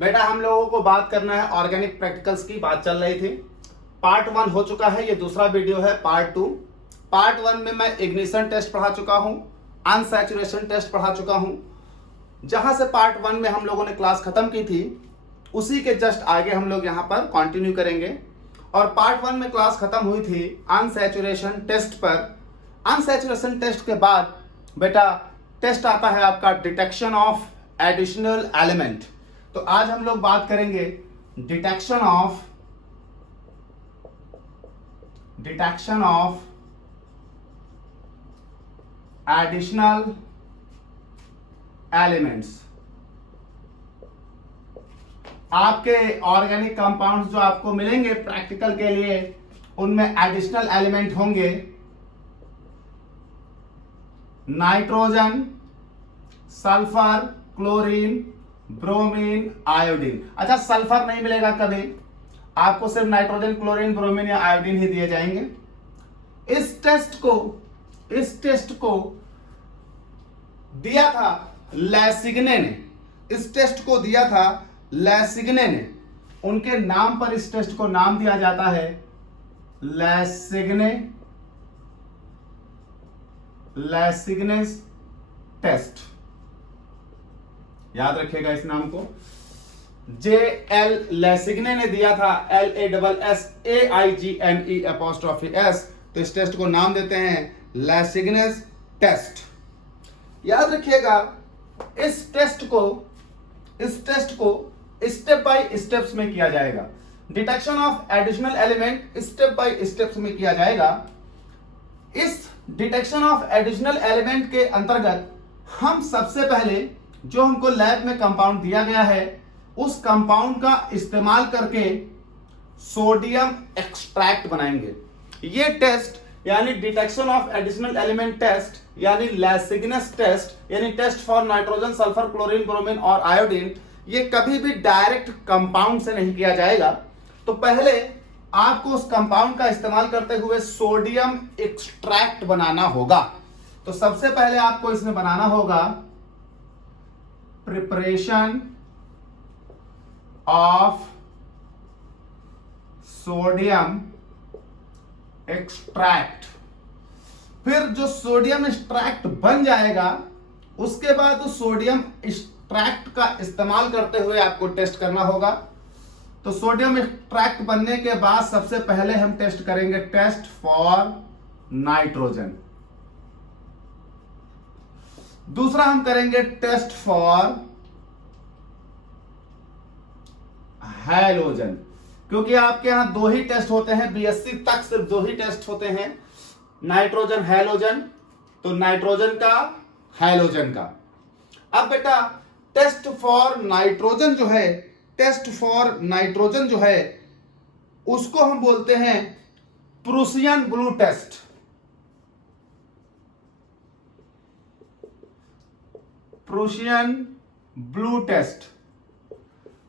बेटा हम लोगों को बात करना है ऑर्गेनिक प्रैक्टिकल्स की। बात चल रही थी, पार्ट 1 हो चुका है, ये दूसरा वीडियो है पार्ट 2। पार्ट 1 में मैं इग्निशन टेस्ट पढ़ा चुका हूँ, अनसैचुरेशन टेस्ट पढ़ा चुका हूँ। जहां से पार्ट 1 में हम लोगों ने क्लास खत्म की थी उसी के जस्ट आगे हम लोग यहाँ पर कंटिन्यू करेंगे। और पार्ट 1 में क्लास खत्म हुई थी अनसैचुरेशन टेस्ट पर। अनसैचुरेशन टेस्ट के बाद बेटा टेस्ट आता है आपका डिटेक्शन ऑफ एडिशनल एलिमेंट। तो आज हम लोग बात करेंगे डिटेक्शन ऑफ एडिशनल एलिमेंट्स। आपके ऑर्गेनिक कंपाउंड्स जो आपको मिलेंगे प्रैक्टिकल के लिए उनमें एडिशनल एलिमेंट होंगे nitrogen, sulphur, chlorine, bromine, iodine. अच्छा, सल्फर नहीं मिलेगा कभी, आपको सिर्फ नाइट्रोजन, क्लोरीन, ब्रोमीन या आयोडीन ही दिए जाएंगे। इस टेस्ट को दिया था लैसिग्ने ने। इस टेस्ट को दिया था लैसिग्ने ने। उनके नाम पर इस टेस्ट को नाम दिया जाता है लैसिग्नेस टेस्ट। याद रखिएगा इस नाम को। JL लैसिग्ने ने दिया था, LASSAIGNE''S। तो इस टेस्ट को नाम देते हैं लैसिग्नेस टेस्ट। याद रखिएगा इस टेस्ट को स्टेप बाय स्टेप्स में किया जाएगा। Detection of additional element step by steps में किया जाएगा। इस डिटेक्शन ऑफ एडिशनल एलिमेंट के अंतर्गत हम सबसे पहले जो हमको लैब में कंपाउंड दिया गया है उस कंपाउंड का इस्तेमाल करके सोडियम एक्सट्रैक्ट बनाएंगे। ये टेस्ट यानी detection of additional element test यानी लैसिग्नेस टेस्ट यानी test for nitrogen, sulphur, chlorine, bromine और आयोडीन, ये कभी भी डायरेक्ट कंपाउंड से नहीं किया जाएगा। तो पहले आपको उस कंपाउंड का इस्तेमाल करते हुए सोडियम एक्सट्रैक्ट बनाना होगा। तो सबसे पहले आपको इसमें बनाना होगा प्रिपरेशन ऑफ सोडियम एक्सट्रैक्ट। फिर जो सोडियम एक्सट्रैक्ट बन जाएगा उसके बाद उस सोडियम एक्सट्रैक्ट का इस्तेमाल करते हुए आपको टेस्ट करना होगा। तो सोडियम एक्सट्रैक्ट बनने के बाद सबसे पहले हम टेस्ट करेंगे टेस्ट फॉर नाइट्रोजन। दूसरा हम करेंगे टेस्ट फॉर हैलोजन, क्योंकि आपके यहां दो ही टेस्ट होते हैं, BSc तक सिर्फ दो ही टेस्ट होते हैं, नाइट्रोजन, हैलोजन। तो नाइट्रोजन का, हैलोजन का। अब बेटा टेस्ट फॉर नाइट्रोजन जो है उसको हम बोलते हैं Prussian blue test. Prussian blue test.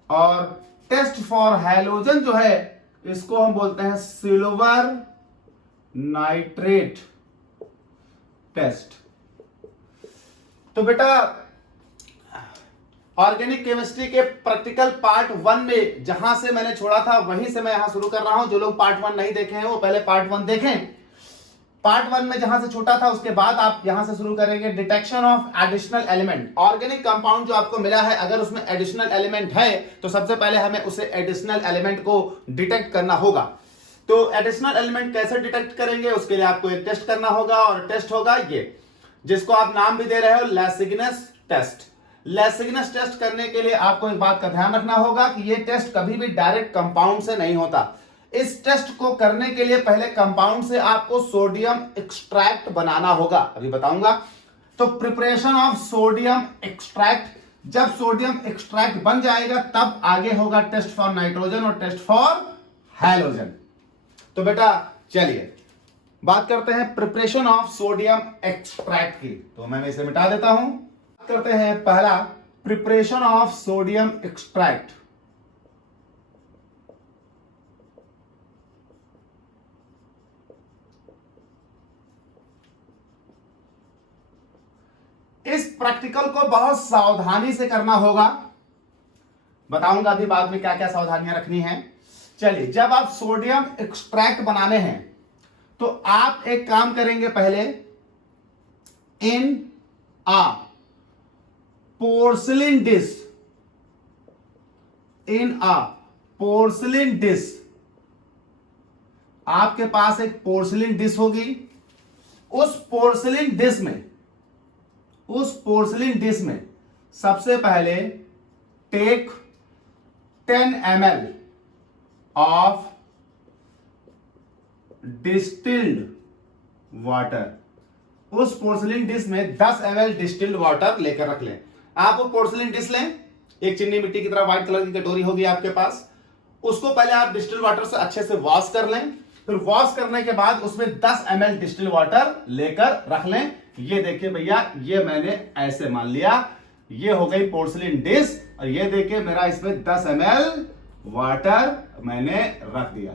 और टेस्ट फॉर हैलोजन जो है इसको हम बोलते हैं सिल्वर नाइट्रेट टेस्ट। तो बेटा ऑर्गेनिक केमिस्ट्री के प्रैक्टिकल पार्ट 1 में जहां से मैंने छोड़ा था वहीं से मैं यहां शुरू कर रहा हूं। जो लोग पार्ट 1 नहीं देखे हैं वो पहले पार्ट 1 देखें। पार्ट 1 में जहां से छूटा था उसके बाद आप यहां से शुरू करेंगे detection of additional element. Organic compound जो आपको मिला है अगर उसमें एडिशनल एलिमेंट है तो सबसे पहले हमें उसे एडिशनल एलिमेंट को डिटेक्ट करना होगा। तो एडिशनल एलिमेंट कैसे डिटेक्ट करेंगे उसके लिए आपको एक टेस्ट करना होगा और टेस्ट होगा ये, जिसको आप नाम भी दे रहे हो लैसिग्नेस टेस्ट। लैसिग्नेस टेस्ट करने के लिए आपको एक बात का ध्यान रखना होगा कि ये टेस्ट कभी भी डायरेक्ट कंपाउंड से नहीं होता। इस टेस्ट को करने के लिए पहले कंपाउंड से आपको सोडियम एक्सट्रैक्ट बनाना होगा, अभी बताऊंगा। तो प्रिपरेशन ऑफ सोडियम एक्सट्रैक्ट, जब सोडियम एक्सट्रैक्ट बन जाएगा तब आगे होगा टेस्ट फॉर नाइट्रोजन और टेस्ट फॉर हैलोजन। तो बेटा चलिए बात करते हैं प्रिपरेशन ऑफ सोडियम एक्सट्रैक्ट की। तो मैं इसे मिटा देता हूं। करते हैं पहला प्रिपरेशन ऑफ सोडियम एक्सट्रैक्ट। इस प्रैक्टिकल को बहुत सावधानी से करना होगा। बताऊंगा अभी बाद में क्या क्या सावधानियां रखनी है। चलिए, जब आप सोडियम एक्सट्रैक्ट बनाने हैं तो आप एक काम करेंगे, पहले इन आ पोर्सलिन डिश, इन आ पोर्सलिन डिश, आपके पास एक पोर्सलिन डिश होगी। उस पोर्सलिन डिश में सबसे पहले take 10 ml of distilled water. उस पोर्सलिन डिश में 10 ml डिस्टिल्ड वाटर लेकर रख लें। आप वो पोर्सलिन डिश लें, एक चिन्नी मिट्टी की तरह व्हाइट कलर की कटोरी होगी आपके पास, उसको पहले आप डिस्टिल्ड वाटर से अच्छे से वॉश कर लें। फिर वॉश करने के बाद उसमें 10 ml डिस्टिल्ड वाटर लेकर रख लें। ये देखिए भैया, ये मैंने ऐसे मान लिया, ये हो गई पोर्सलिन डिश, और ये देखिए मेरा इसमें 10 ml वाटर मैंने रख दिया,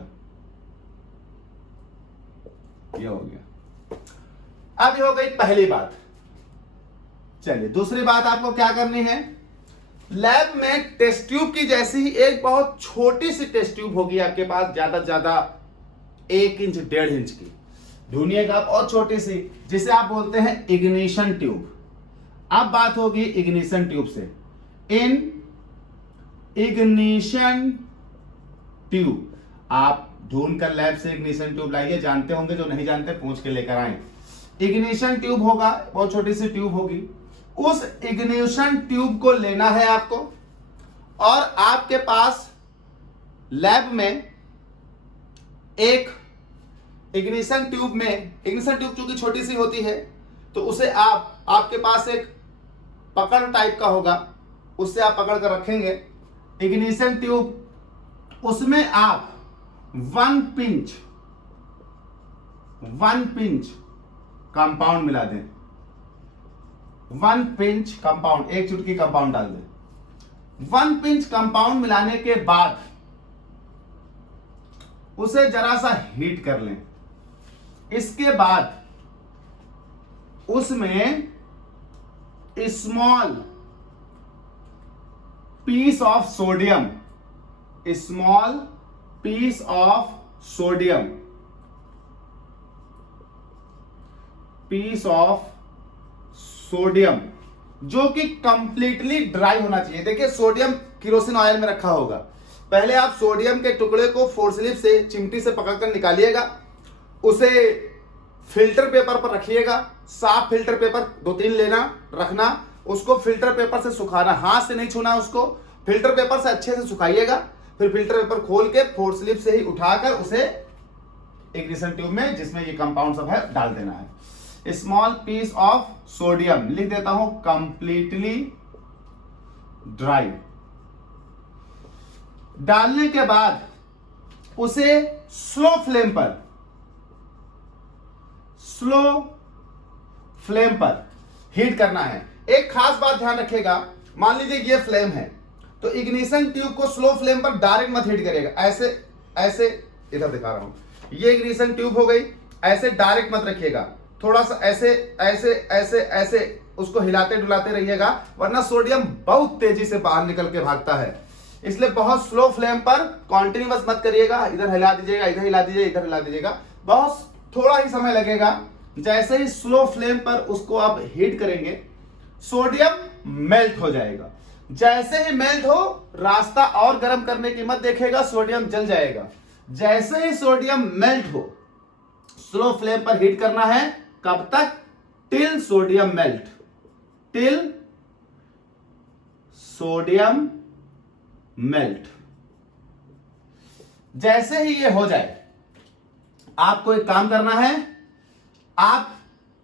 ये हो गया। अब ये हो गई पहली बात। चलिए, दूसरी बात आपको क्या करनी है, लैब में टेस्ट ट्यूब की जैसी ही एक बहुत छोटी सी टेस्ट ट्यूब होगी आपके पास, ज्यादा से ज्यादा 1 इंच 1.5 इंच की, ढूंढिएगा और छोटी सी, जिसे आप बोलते हैं इग्निशन ट्यूब। अब बात होगी इग्निशन ट्यूब से। इन इग्निशन ट्यूब आप ढूंढ कर लैब से इग्निशन ट्यूब लाइए, जानते होंगे, जो नहीं जानते पूछ के लेकर आए। इग्निशन ट्यूब होगा, बहुत छोटी सी ट्यूब होगी। उस इग्निशन ट्यूब को लेना है आपको, और आपके पास लैब में एक इग्निशन ट्यूब चूंकि छोटी सी होती है, तो उसे आपके पास एक पकड़ टाइप का होगा, उससे आप पकड़ कर रखेंगे इग्निशन ट्यूब। उसमें आप 1 पिंच कंपाउंड मिला दें, 1 पिंच कंपाउंड, एक चुटकी कंपाउंड डाल दें। 1 पिंच कंपाउंड मिलाने के बाद उसे जरा सा हीट कर लें। इसके बाद उसमें small piece of sodium, small piece of sodium, piece of sodium, जो कि कंप्लीटली ड्राई होना चाहिए। देखिए, सोडियम केरोसिन ऑयल में रखा होगा, पहले आप सोडियम के टुकड़े को फोर्सलिप से, चिमटी से पकड़कर निकालिएगा, उसे फिल्टर पेपर पर रखिएगा, साफ फिल्टर पेपर 2-3 लेना, रखना, उसको फिल्टर पेपर से सुखाना, हाथ से नहीं छूना उसको, फिल्टर पेपर से अच्छे से सुखाइएगा। फिर फिल्टर पेपर खोल के फोर्सलिप से ही उठाकर उसे इग्निशन ट्यूब में, जिसमें ये कंपाउंड सब है, डाल देना है। स्मॉल पीस ऑफ सोडियम, लिख देता हूं कंप्लीटली ड्राई। डालने के बाद उसे स्लो फ्लेम पर हीट करना है। एक खास बात ध्यान रखिएगा, मान लीजिए ये फ्लेम है, तो इग्निशन ट्यूब को स्लो फ्लेम पर डायरेक्ट मत हीट करिएगा, ऐसे इधर दिखा रहा हूं, ये इग्निशन ट्यूब हो गई, ऐसे डायरेक्ट मत रखिएगा, थोड़ा सा ऐसे उसको हिलाते डुलाते रहिएगा, वरना सोडियम बहुत तेजी से बाहर निकल के भागता है। इसलिए बहुत स्लो फ्लेम पर कॉन्टिन्यूअस मत करिएगा, इधर हिला दीजिएगा, इधर हिला दीजिएगा, इधर हिला दीजिएगा, बहुत थोड़ा ही समय लगेगा। जैसे ही स्लो फ्लेम पर उसको आप हीट करेंगे, सोडियम मेल्ट हो जाएगा। जैसे ही मेल्ट हो, रास्ता और गर्म करने की मत देखिएगा, सोडियम जल जाएगा। जैसे ही सोडियम मेल्ट हो, स्लो फ्लेम पर हीट करना है। कब तक? Till sodium melt, till sodium melt. जैसे ही ये हो जाए, आपको एक काम करना है, आप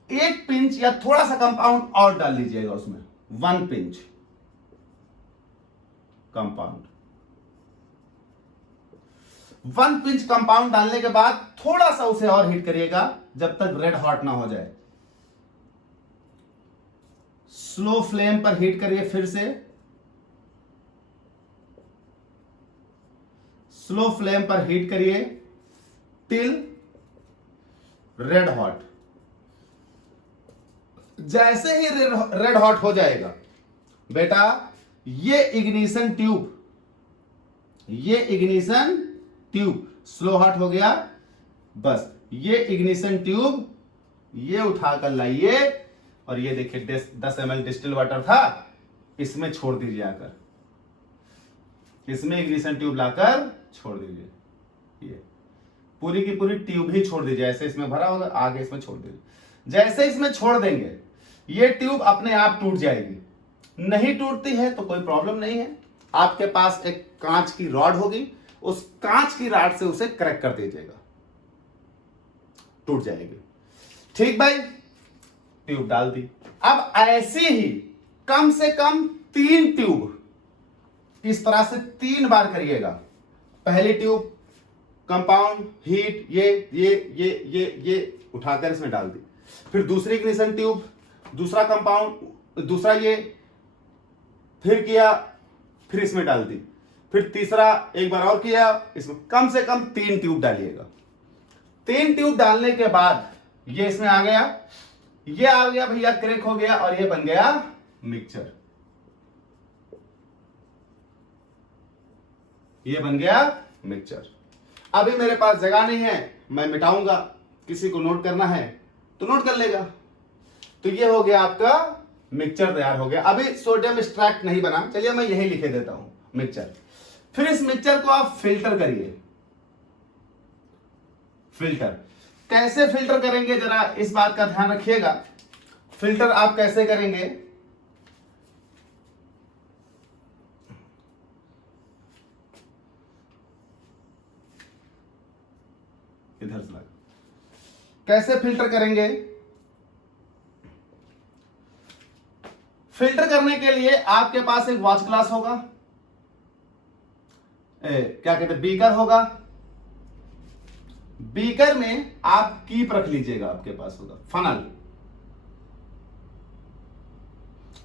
1 पिंच या थोड़ा सा कंपाउंड और डाल लीजिएगा उसमें, 1 पिंच कंपाउंड। 1 पिंच कंपाउंड डालने के बाद थोड़ा सा उसे और हीट करिएगा, जब तक रेड हॉट ना हो जाए। स्लो फ्लेम पर हीट करिए, फिर से स्लो फ्लेम पर हीट करिए टिल रेड हॉट। जैसे ही रेड हॉट हो जाएगा बेटा, ये इग्निशन ट्यूब ये इग्निशन ट्यूब स्लो हॉट हो गया, बस ये इग्निशन ट्यूब ये उठाकर लाइए और ये देखिए 10 ml डिस्टिल वाटर था, इसमें छोड़ दीजिए आकर, इसमें इग्निशन ट्यूब लाकर छोड़ दीजिए, ये पूरी की पूरी ट्यूब ही छोड़ दीजिए, ऐसे इसमें भरा होगा आगे इसमें छोड़ दीजिए। जैसे इसमें छोड़ देंगे ये ट्यूब अपने आप टूट जाएगी। नहीं टूटती है तो कोई प्रॉब्लम नहीं है, आपके पास एक कांच की रॉड होगी, उस कांच की रॉड से उसे क्रैक कर दीजिएगा, टूट जाएगी। ठीक भाई, ट्यूब डाल दी। अब ऐसी ही कम से कम 3 ट्यूब इस तरह से 3 बार करिएगा। पहली ट्यूब कंपाउंड हीट ये उठाकर इसमें डाल दी, फिर दूसरी इग्निशन ट्यूब, दूसरा कंपाउंड, दूसरा ये, फिर किया, फिर इसमें डाल दी, फिर तीसरा एक बार और किया, इसमें कम से कम 3 ट्यूब डालिएगा। 3 ट्यूब डालने के बाद ये इसमें आ गया, ये आ गया भैया क्रैक हो गया और ये बन गया मिक्सचर, ये बन गया मिक्सचर। अभी मेरे पास जगह नहीं है, मैं मिटाऊंगा, किसी को नोट करना है तो नोट कर लेगा। तो ये हो गया आपका मिक्सचर तैयार हो गया। अभी सोडियम एक्सट्रैक्ट नहीं बना, चलिए मैं यही लिखे देता हूं मिक्सचर। फिर इस मिक्सचर को आप फिल्टर करिए। फिल्टर कैसे फिल्टर करेंगे, जरा इस बात का ध्यान रखिएगा। फिल्टर आप कैसे करेंगे, इधर से कैसे फिल्टर करेंगे। फिल्टर करने के लिए आपके पास एक वॉच ग्लास होगा, क्या कहते हैं, बीकर होगा। बीकर में आप कीप रख लीजिएगा, आपके पास होगा फनल,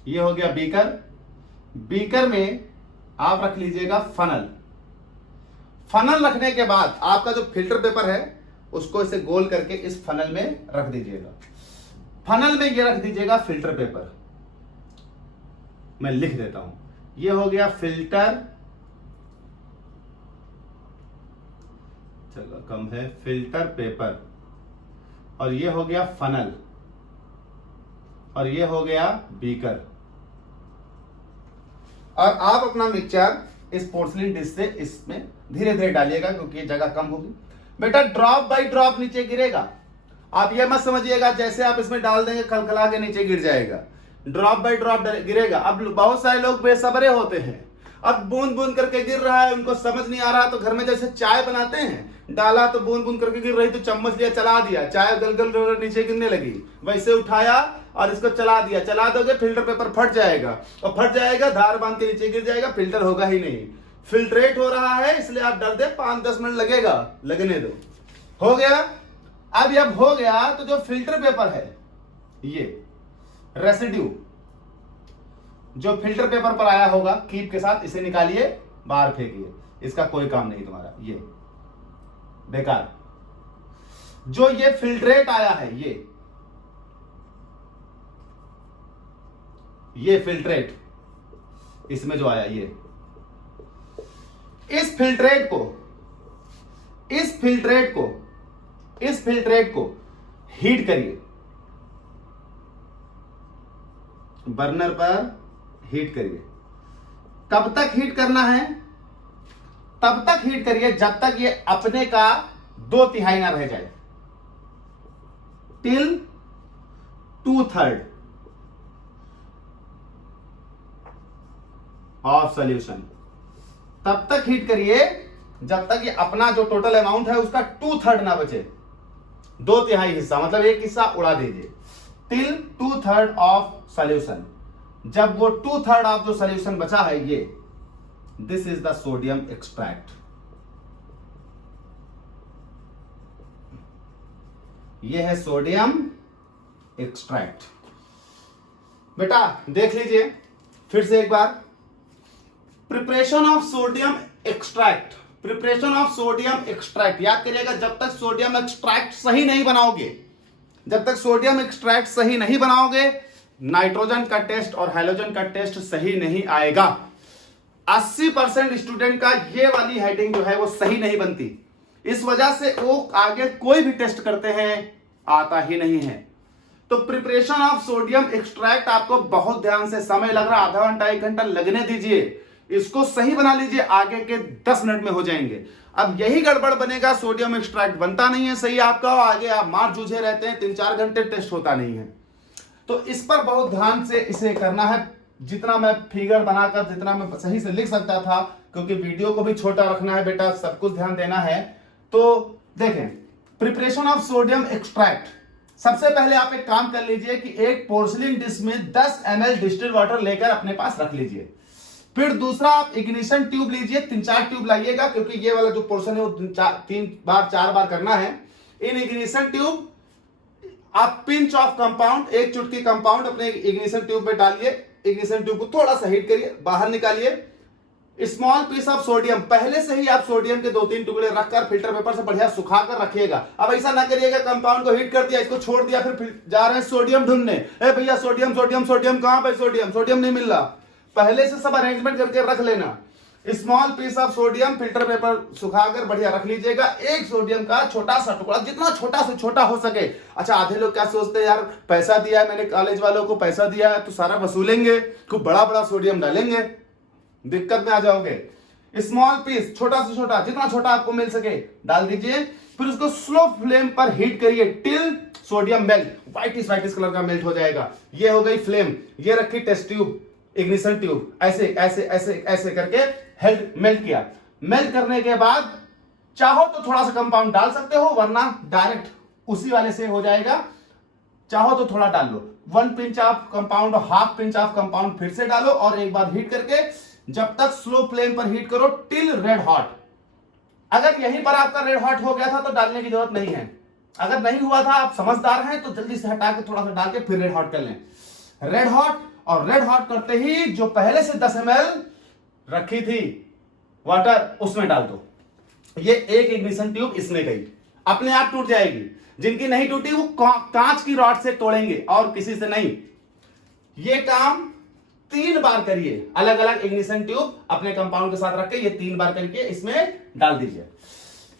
ये हो गया बीकर। बीकर में आप रख लीजिएगा फनल। फनल रखने के बाद आपका जो फिल्टर पेपर है उसको इसे गोल करके इस फनल में रख दीजिएगा। फनल में ये रख दीजिएगा फिल्टर पेपर, मैं लिख देता हूं, ये हो गया फिल्टर, चलो कम है, फिल्टर पेपर, और ये हो गया फनल, और ये हो गया बीकर। और आप अपना मिक्सचर इस पोर्सलिन डिश से इसमें धीरे धीरे डालिएगा क्योंकि जगह कम होगी। बेटा ड्रॉप बाय ड्रॉप नीचे गिरेगा, आप ये मत समझिएगा जैसे आप इसमें डाल देंगे खलखला के नीचे गिर जाएगा। ड्रॉप बाय ड्रॉप गिरेगा। अब बहुत सारे लोग बेसब्रे होते हैं, अब बूंद बूंद करके गिर रहा है, उनको समझ नहीं आ रहा, तो घर में जैसे चाय बनाते हैं, डाला तो बूंद बूंद करके गिर रही तो चम्मच लिया चला दिया, चाय गल नीचे गिरने लगी, वैसे उठाया और इसको चला दिया। चला दोगे फिल्टर पेपर फट जाएगा, और फट जाएगा धार बांध के नीचे गिर जाएगा, फिल्टर होगा ही नहीं। फिल्ट्रेट हो रहा है इसलिए आप डर दे, 5-10 मिनट लगेगा, लगने दो। हो गया। अब जब हो गया तो जो फिल्टर पेपर है, ये रेसिड्यू जो फिल्टर पेपर पर आया होगा कीप के साथ, इसे निकालिए, बाहर फेंकिए, इसका कोई काम नहीं तुम्हारा, ये बेकार। जो ये फिल्ट्रेट आया है, ये फिल्ट्रेट इसमें जो आया, ये इस फिल्ट्रेट को हीट करिए, बर्नर पर हीट करिए। कब तक हीट करना है, तब तक हीट करिए जब तक ये अपने का 2/3 ना रह जाए, टिल 2/3 ऑफ सॉल्यूशन। तब तक हीट करिए जब तक ये अपना जो टोटल अमाउंट है उसका 2/3 ना बचे, 2/3 हिस्सा, मतलब एक हिस्सा उड़ा दीजिए, टिल 2/3 ऑफ सॉल्यूशन। जब वो 2/3 ऑफ जो सॉल्यूशन बचा है, ये this is the sodium extract. ये है सोडियम एक्सट्रैक्ट। बेटा देख लीजिए फिर से एक बार, preparation of sodium extract, preparation of sodium extract. याद करिएगा, जब तक सोडियम एक्सट्रैक्ट सही नहीं बनाओगे, जब तक सोडियम एक्सट्रैक्ट सही नहीं बनाओगे, नाइट्रोजन का टेस्ट और हैलोजन का टेस्ट सही नहीं आएगा। 80% स्टूडेंट का ये वाली हेडिंग जो है वो सही नहीं बनती, इस वजह से वो आगे कोई भी टेस्ट करते हैं आता ही नहीं है। तो प्रिपरेशन ऑफ सोडियम एक्सट्रैक्ट आपको बहुत ध्यान से, समय लग रहा आधा घंटा 1 घंटा लगने दीजिए, इसको सही बना लीजिए, आगे के 10 मिनट में हो जाएंगे। अब यही गड़बड़ बनेगा, सोडियम एक्सट्रैक्ट बनता नहीं है सही आपका, आगे आप मार जूझे रहते हैं, 3-4 घंटे टेस्ट होता नहीं है। तो इस पर बहुत ध्यान से इसे करना है। जितना मैं फिगर बनाकर जितना मैं सही से लिख सकता था, क्योंकि वीडियो को भी छोटा रखना है बेटा, सब कुछ ध्यान देना है। तो देखें, प्रिपरेशन ऑफ सोडियम एक्सट्रैक्ट, सबसे पहले आप एक काम कर लीजिए कि एक पोर्सिलिन डिश में 10 ml डिस्टिल्ड वाटर लेकर अपने पास रख लीजिए। फिर दूसरा, आप इग्निशन ट्यूब लीजिए, 3-4 ट्यूब लाइएगा, क्योंकि ये वाला जो पोर्शन है वो 3-4 बार करना है। इन इग्निशन ट्यूब आप पिंच ऑफ कंपाउंड, 1 चुटकी कंपाउंड अपने इग्निशन ट्यूब में डालिए, इग्निशन ट्यूब को थोड़ा सा हीट करिए, बाहर निकालिए। स्मॉल पीस ऑफ सोडियम, पहले से ही आप सोडियम के 2-3 टुकड़े रखकर फिल्टर पेपर से बढ़िया सुखा कर रखिएगा। अब ऐसा ना करिएगा कंपाउंड को हीट कर दिया, इसको छोड़ दिया, फिर जा रहे हैं सोडियम ढूंढने, ए भैया सोडियम सोडियम सोडियम कहां पे, सोडियम नहीं मिल रहा। पहले से सब अरेंजमेंट करके रख लेना। Small piece of sodium filter paper सुखाकर बढ़िया रख लीजिएगा। एक सोडियम का छोटा सा टुकड़ा, जितना छोटा से छोटा हो सके। अच्छा, आधे लोग क्या सोचते हैं, यार पैसा दिया है मैंने, कॉलेज वालों को पैसा दिया है तो सारा वसूलेंगे, खूब बड़ा बड़ा सोडियम डालेंगे, दिक्कत में आ जाओगे। स्मॉल पीस, छोटा से छोटा, जितना छोटा आपको मिल सके डाल दीजिए। फिर उसको स्लो फ्लेम पर हीट करिए till sodium melt, whitish colour का मेल्ट हो जाएगा। ये हो गई फ्लेम, ये रखी टेस्ट ट्यूब, इग्निशन ट्यूब, ऐसे ऐसे ऐसे ऐसे करके हेल्ड मेल्ट किया। मेल्ट करने के बाद चाहो तो थोड़ा सा कंपाउंड डाल सकते हो, वरना डायरेक्ट उसी वाले से हो जाएगा। चाहो तो थोड़ा डाल लो, 1 pinch of compound, 1/2 pinch of compound फिर से डालो, और एक बार हीट करके जब तक स्लो फ्लेम पर हीट करो टिल रेड हॉट। अगर यहीं पर आपका रेड हॉट हो गया था तो डालने की जरूरत नहीं है। अगर नहीं हुआ था, आप समझदार हैं, तो जल्दी से हटा के थोड़ा सा डाल के फिर रेड हॉट कर लें। रेड हॉट, और रेड हॉट करते ही जो पहले से 10 ml रखी थी वाटर उसमें डाल दो। ये एक इग्निशन ट्यूब इसमें गई, अपने आप टूट जाएगी। जिनकी नहीं टूटी वो कांच की रॉड से तोड़ेंगे और किसी से नहीं। ये काम 3 बार करिए, अलग अलग इग्निशन ट्यूब अपने कंपाउंड के साथ रख के ये 3 बार करके इसमें डाल दीजिए।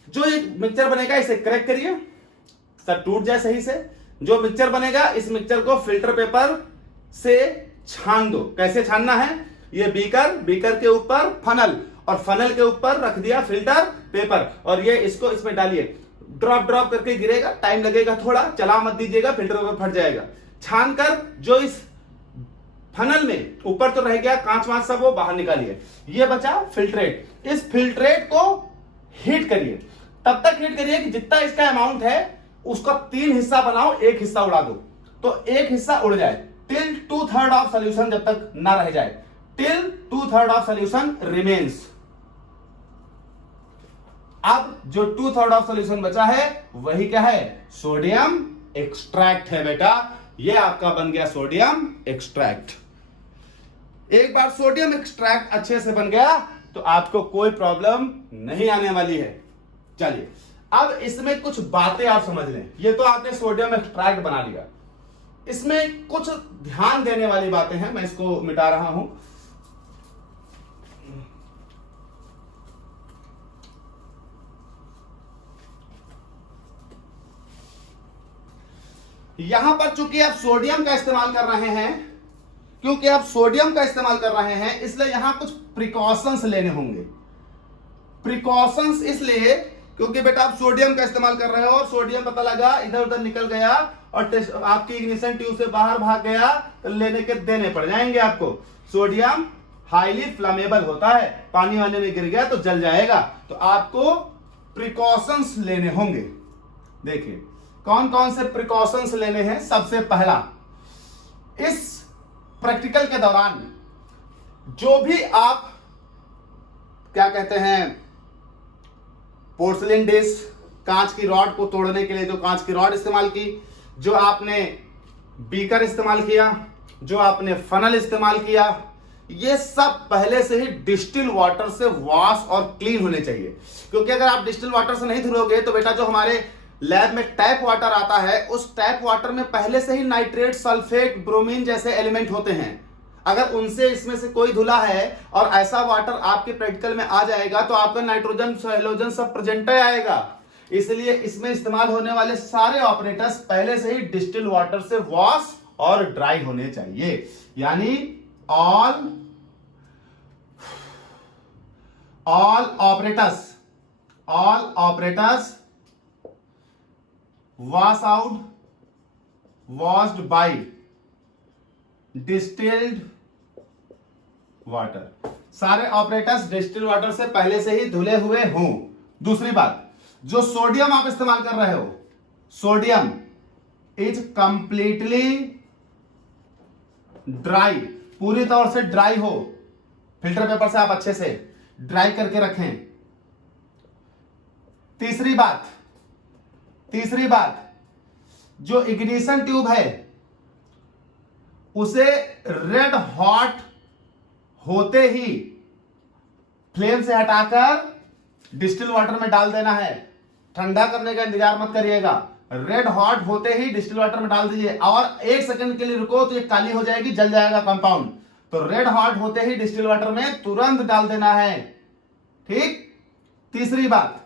जो ये मिक्सचर बनेगा इसे क्रैक करिए, सब टूट जाए सही से। जो मिक्सचर बनेगा, इस मिक्सचर को फिल्टर पेपर से छान दो। कैसे छानना है, ये बीकर के ऊपर फनल, और फनल के ऊपर रख दिया फिल्टर पेपर, और ये इसको इसमें डालिए। ड्रॉप करके गिरेगा, टाइम लगेगा थोड़ा, चला मत दीजिएगा, फिल्टर पेपर फट जाएगा। छान कर जो इस फनल में ऊपर तो रह गया कांच वांच सब, वो बाहर निकालिए। ये बचा फिल्ट्रेट। इस फिल्ट्रेट को हीट करिए, तब तक हीट करिए कि जितना इसका अमाउंट है उसका 3 हिस्सा बनाओ, 1 हिस्सा उड़ा दो, तो 1 हिस्सा उड़ जाए। टिल 2/3 ऑफ सोल्यूशन जब तक ना रह जाए, टिल 2/3 ऑफ सोल्यूशन रिमेन्स। अब जो 2/3 ऑफ सोल्यूशन बचा है वही क्या है, सोडियम एक्सट्रैक्ट है बेटा। ये आपका बन गया सोडियम एक्सट्रैक्ट। एक बार सोडियम एक्सट्रैक्ट अच्छे से बन गया तो आपको कोई प्रॉब्लम नहीं आने वाली है। चलिए, अब इसमें कुछ बातें आप समझ लें। ये तो आपने सोडियम एक्सट्रैक्ट बना लिया, इसमें कुछ ध्यान देने वाली बातें हैं, मैं इसको मिटा रहा हूं। यहां पर चूंकि आप सोडियम का इस्तेमाल कर रहे हैं, क्योंकि आप सोडियम का इस्तेमाल कर रहे हैं, इसलिए यहां कुछ प्रिकॉशंस लेने होंगे। प्रिकॉशंस इसलिए क्योंकि बेटा आप सोडियम का इस्तेमाल कर रहे हो, और सोडियम पता लगा इधर उधर निकल गया और आपकी इग्निशन ट्यूब से बाहर भाग गया तो लेने के देने पड़ जाएंगे आपको। सोडियम हाईली फ्लेमेबल होता है, पानी वाले में गिर गया तो जल जाएगा। तो आपको प्रिकॉशंस लेने होंगे। देखिए कौन कौन से प्रिकॉशंस लेने हैं। सबसे पहला, इस प्रैक्टिकल के दौरान जो भी आप क्या कहते हैं, पोर्सिलिन डिश, कांच की रॉड को तोड़ने के लिए जो कांच की रॉड इस्तेमाल की, जो आपने बीकर इस्तेमाल किया, जो आपने फनल इस्तेमाल किया, ये सब पहले से ही डिस्टिल वाटर से वॉश और क्लीन होने चाहिए। क्योंकि अगर आप डिस्टिल वाटर से नहीं धुलोगे तो बेटा जो हमारे लैब में टैप वाटर आता है, उस टैप वाटर में पहले से ही नाइट्रेट, सल्फेट, ब्रोमीन जैसे एलिमेंट होते हैं। अगर उनसे इसमें से कोई धुला है और ऐसा वाटर आपके प्रैक्टिकल में आ जाएगा तो आपका नाइट्रोजन हैलोजन सब प्रेजेंट आएगा। इसलिए इसमें इस्तेमाल होने वाले सारे ऑपरेटर्स पहले से ही डिस्टिल वाटर से वॉश और ड्राई होने चाहिए। यानी all operators wash out washed bye distilled water. सारे ऑपरेटर्स डिस्टिल्ड वाटर से पहले से ही धुले हुए हों। दूसरी बात, जो सोडियम आप इस्तेमाल कर रहे हो, सोडियम इज कंप्लीटली ड्राई, पूरी तौर से ड्राई हो। फिल्टर पेपर से आप अच्छे से ड्राई करके रखें। तीसरी बात, जो इग्निशन ट्यूब है उसे रेड हॉट होते ही फ्लेम से हटाकर डिस्टिल वाटर में डाल देना है। ठंडा करने का इंतजार मत करिएगा, रेड हॉट होते ही डिस्टिल वाटर में डाल दीजिए और 1 सेकंड के लिए रुको तो ये काली हो जाएगी, जल जाएगा कंपाउंड। तो रेड हॉट होते ही डिस्टिल वाटर में तुरंत डाल देना है। ठीक। तीसरी बात,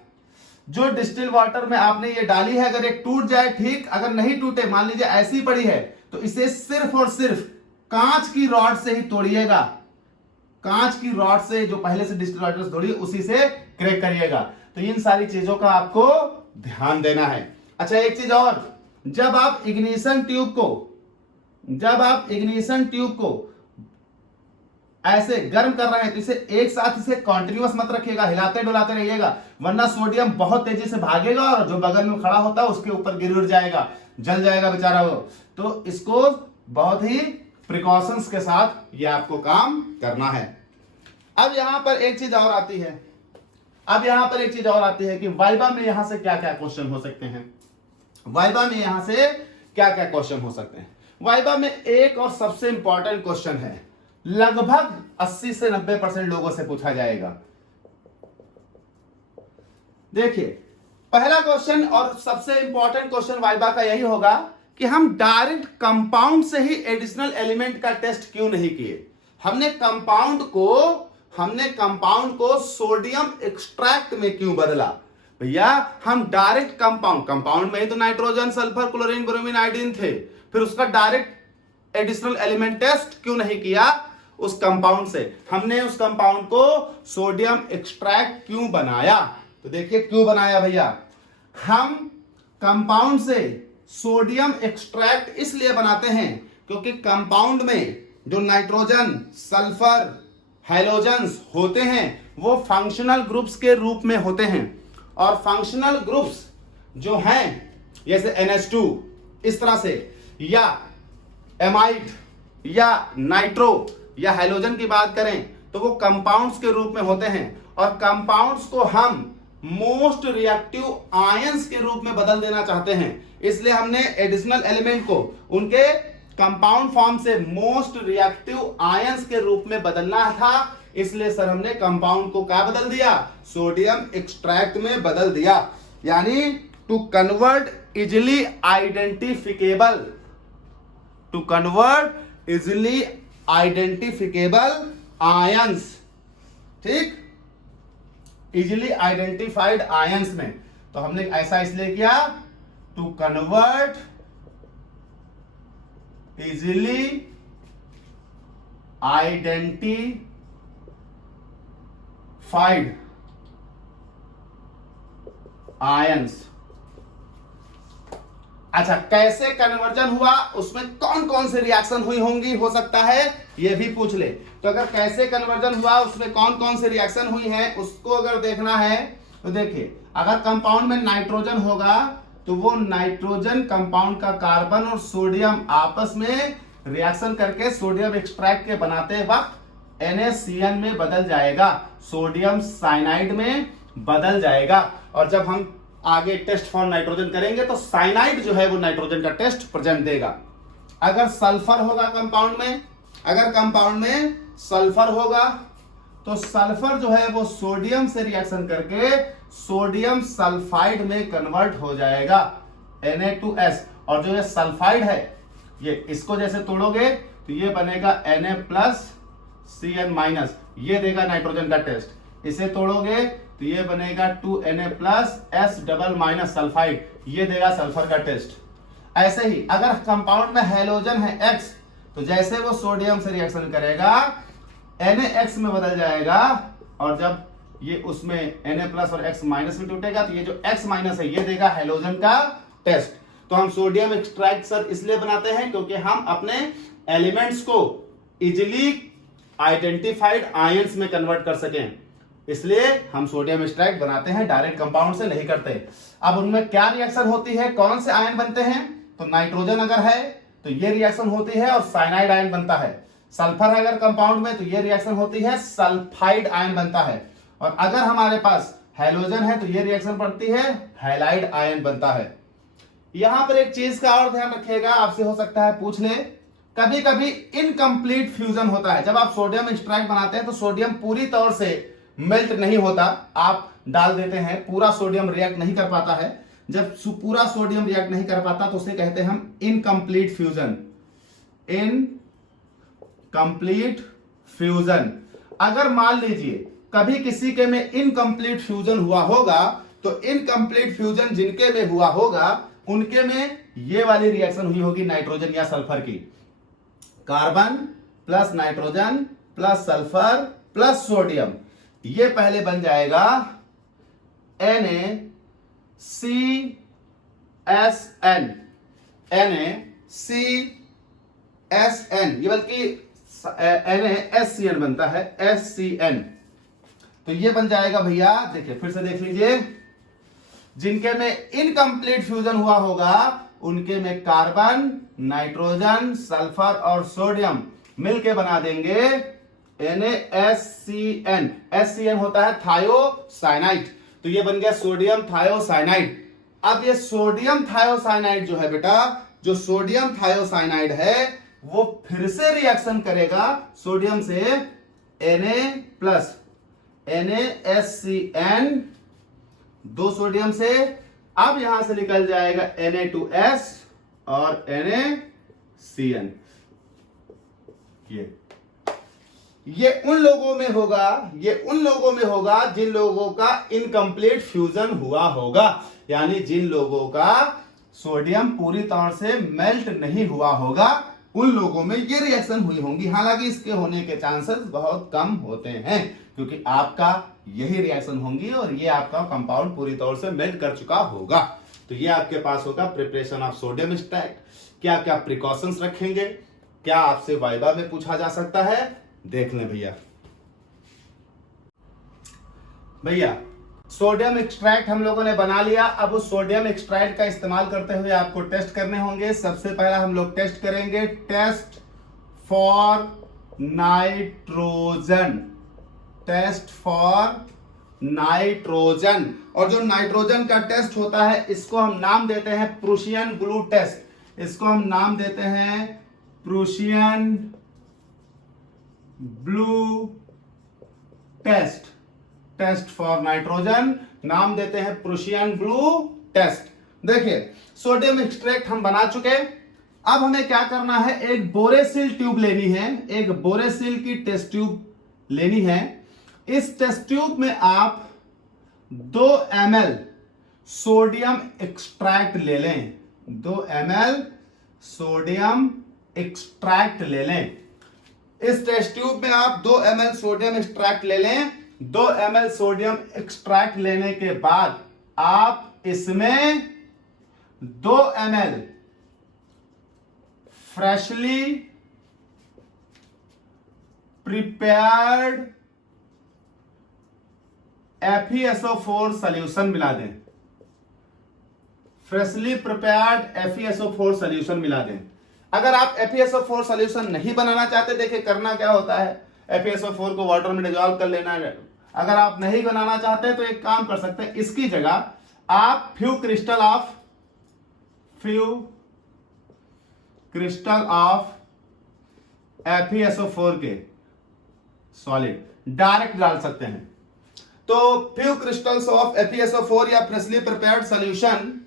जो डिस्टिल वाटर में आपने ये डाली है अगर एक टूट जाए ठीक, अगर नहीं टूटे मान लीजिए ऐसी पड़ी है तो इसे सिर्फ और सिर्फ कांच की रॉड से ही तोड़िएगा। कांच की रॉड से जो पहले से डिस्टिल वाटर से तोड़ी उसी से क्रैक करिएगा। तो इन सारी चीजों का आपको ध्यान देना है। अच्छा एक चीज और, जब आप इग्निशन ट्यूब को ऐसे गर्म कर रहे हैं तो इसे एक साथ इसे कॉन्टिन्यूअस मत रखिएगा, हिलाते डुलाते रहिएगा, वरना सोडियम बहुत तेजी से भागेगा और जो बगल में खड़ा होता है उसके ऊपर गिर जाएगा, जल जाएगा बेचारा वो। तो इसको बहुत ही प्रिकॉशंस के साथ ये आपको काम करना है। अब यहां पर एक चीज और आती है कि वाइवा में यहां से क्या क्या क्वेश्चन हो सकते हैं। वाइवा में एक और सबसे इंपॉर्टेंट क्वेश्चन है, लगभग 80 से 90% लोगों से पूछा जाएगा। देखिए पहला क्वेश्चन और सबसे इंपॉर्टेंट क्वेश्चन वाइवा का यही होगा कि हम डायरेक्ट कंपाउंड से ही एडिशनल एलिमेंट का टेस्ट क्यों नहीं किए। हमने कंपाउंड को सोडियम एक्सट्रैक्ट में क्यों बदला। भैया हम डायरेक्ट कंपाउंड में ही तो nitrogen, sulphur, chlorine, bromine, iodine थे, फिर उसका डायरेक्ट एडिशनल एलिमेंट टेस्ट क्यों नहीं किया उस कंपाउंड से। हमने उस कंपाउंड को सोडियम एक्सट्रैक्ट क्यों बनाया। तो देखिए क्यों बनाया भैया, हम कंपाउंड से सोडियम एक्सट्रैक्ट इसलिए बनाते हैं क्योंकि कंपाउंड में जो नाइट्रोजन, सल्फर, हैलोजन्स होते हैं वो फंक्शनल ग्रुप्स के रूप में होते हैं। और फंक्शनल ग्रुप्स जो हैं जैसे NH2 इस तरह से, या एमाइड या नाइट्रो या हैलोजन की बात करें तो वो कंपाउंड्स के रूप में होते हैं। और कंपाउंड्स को हम मोस्ट रिएक्टिव आयंस के रूप में बदल देना चाहते हैं, इसलिए हमने एडिशनल एलिमेंट को उनके कंपाउंड फॉर्म से मोस्ट रिएक्टिव आयंस के रूप में बदलना था। इसलिए सर हमने कंपाउंड को क्या बदल दिया, सोडियम एक्सट्रैक्ट में बदल दिया। यानी to convert easily identifiable ions. ठीक, इजिली आइडेंटिफाइड आयंस में तो हमने ऐसा इसलिए किया to convert easily identified ions. अच्छा, कैसे कन्वर्जन हुआ, उसमें कौन कौन से रिएक्शन हुई होंगी, हो सकता है ये भी पूछ ले। तो अगर कैसे कन्वर्जन हुआ, उसमें कौन कौन से रिएक्शन हुई है, उसको अगर देखना है तो देखिए, अगर कंपाउंड में नाइट्रोजन होगा तो वो नाइट्रोजन कंपाउंड का कार्बन और सोडियम आपस में रिएक्शन करके सोडियम एक्सट्रैक्ट के बनाते वक्त NaCN में बदल जाएगा, सोडियम साइनाइड में बदल जाएगा। और जब हम आगे टेस्ट फॉर नाइट्रोजन करेंगे तो साइनाइड जो है वो नाइट्रोजन का टेस्ट प्रेजेंट देगा। अगर सल्फर होगा कंपाउंड में, अगर कंपाउंड में सल्फर होगा तो सल्फर जो है वो सोडियम से रिएक्शन करके सोडियम सल्फाइड में कन्वर्ट हो जाएगा, Na2S। और जो ये सल्फाइड है ये इसको जैसे तोड़ोगे तो ये बनेगा Na प्लस Cn माइनस, ये देगा नाइट्रोजन का टेस्ट। इसे तोड़ोगे तो ये बनेगा 2Na plus S double minus sulphide, ये देगा सल्फर का टेस्ट। ऐसे ही अगर कंपाउंड में हैलोजन है X, तो जैसे वो सोडियम से रिएक्शन करेगा NaX में बदल जाएगा, और जब ये उसमें Na प्लस और X माइनस में टूटेगा तो ये जो X माइनस है ये देगा हैलोजन का टेस्ट। तो हम सोडियम एक्सट्रैक्ट सर इसलिए बनाते हैं क्योंकि हम अपने एलिमेंट्स को इजिली आइडेंटिफाइड आयंस में कन्वर्ट कर सकें, इसलिए हम सोडियम एक्सट्रैक्ट बनाते हैं, डायरेक्ट कंपाउंड से नहीं करते। अब उनमें क्या रिएक्शन होती है, कौन से आयन बनते हैं, तो नाइट्रोजन अगर है तो ये रिएक्शन होती है और साइनाइड आयन बनता है। सल्फर अगर कंपाउंड में तो ये रिएक्शन होती है, सल्फाइड आयन बनता है। और अगर हमारे पास हैलोजन है तो ये रिएक्शन बनती है, हैलाइड आयन बनता है। यहां पर एक चीज का और ध्यान रखिएगा, आपसे हो सकता है पूछ ले, कभी कभी इनकम्प्लीट फ्यूजन होता है। जब आप सोडियम एक्सट्रैक्ट बनाते हैं तो सोडियम पूरी तौर से मेल्ट नहीं होता, आप डाल देते हैं, पूरा सोडियम रिएक्ट नहीं कर पाता है। जब पूरा सोडियम रिएक्ट नहीं कर पाता तो उसे कहते हैं हम इनकम्प्लीट फ्यूजन। Incomplete fusion. अगर मान लीजिए कभी किसी के में इनकम्प्लीट फ्यूजन हुआ होगा, तो इनकम्प्लीट फ्यूजन जिनके में हुआ होगा उनके में ये वाली रिएक्शन हुई होगी नाइट्रोजन या सल्फर की। Carbon plus nitrogen plus sulphur plus sodium, ये पहले बन जाएगा NaCSN। NaCSN, ये बल्कि NaSCN बनता है, SCN। तो ये बन जाएगा भैया, देखिए फिर से देख लीजिए, जिनके में इनकम्प्लीट फ्यूजन हुआ होगा उनके में कार्बन, नाइट्रोजन, सल्फर और सोडियम मिलके बना देंगे NaSCN। SCN होता है थायोसाइनाइड, तो ये बन गया सोडियम थायोसाइनाइड। अब ये सोडियम थायोसाइनाइड जो है बेटा, जो सोडियम थायोसाइनाइड है वो फिर से रिएक्शन करेगा सोडियम से Na प्लस NaSCN, दो सोडियम से। अब यहां से निकल जाएगा Na2S और NaCN। ये उन लोगों में होगा जिन लोगों का इनकम्प्लीट फ्यूजन हुआ होगा, यानी जिन लोगों का सोडियम पूरी तरह से मेल्ट नहीं हुआ होगा, उन लोगों में ये रिएक्शन हुई होंगी। हालांकि इसके होने के चांसेस बहुत कम होते हैं, क्योंकि आपका यही रिएक्शन होंगी और ये आपका कंपाउंड पूरी तौर से मेल्ट कर चुका होगा। तो ये आपके पास होगा प्रिपरेशन ऑफ सोडियम एक्सट्रैक्ट। क्या क्या प्रिकॉशंस रखेंगे, क्या आपसे वाइवा में पूछा जा सकता है, देख लें भैया। सोडियम एक्सट्रैक्ट हम लोगों ने बना लिया। अब उस सोडियम एक्सट्रैक्ट का इस्तेमाल करते हुए आपको टेस्ट करने होंगे। सबसे पहला हम लोग टेस्ट करेंगे test for nitrogen. Test for nitrogen. और जो नाइट्रोजन का टेस्ट होता है इसको हम नाम देते हैं प्रूशियन ब्लू टेस्ट। इसको हम नाम देते हैं Prussian blue test. Test for nitrogen नाम देते हैं प्रूशियन ब्लू टेस्ट। देखिए सोडियम एक्सट्रैक्ट हम बना चुके। अब हमें क्या करना है, एक बोरेसिल ट्यूब लेनी है, एक बोरेसिल की टेस्ट ट्यूब लेनी है। इस टेस्ट ट्यूब में आप 2 ml सोडियम एक्सट्रैक्ट ले लें। 2 ml सोडियम एक्सट्रैक्ट ले लें। इस टेस्ट ट्यूब में आप 2 ml सोडियम एक्सट्रैक्ट ले लें। 2 ml सोडियम एक्सट्रैक्ट लेने के बाद आप इसमें 2 ml freshly prepared FeSO4 solution मिला दें। फ्रेशली प्रिपेयर्ड FeSO4 सॉल्यूशन मिला दें। अगर आप FeSO4 सॉल्यूशन नहीं बनाना चाहते, देखिए करना क्या होता है, FeSO4 को वाटर में डिजॉल्व कर लेना है। अगर आप नहीं बनाना चाहते तो एक काम कर सकते हैं, इसकी जगह आप फ्यू क्रिस्टल ऑफ FeSO4 के सॉलिड डायरेक्ट डाल सकते हैं। तो फ्यू क्रिस्टल्स ऑफ FeSO4 या फ्रेशली प्रिपेयर्ड सॉल्यूशन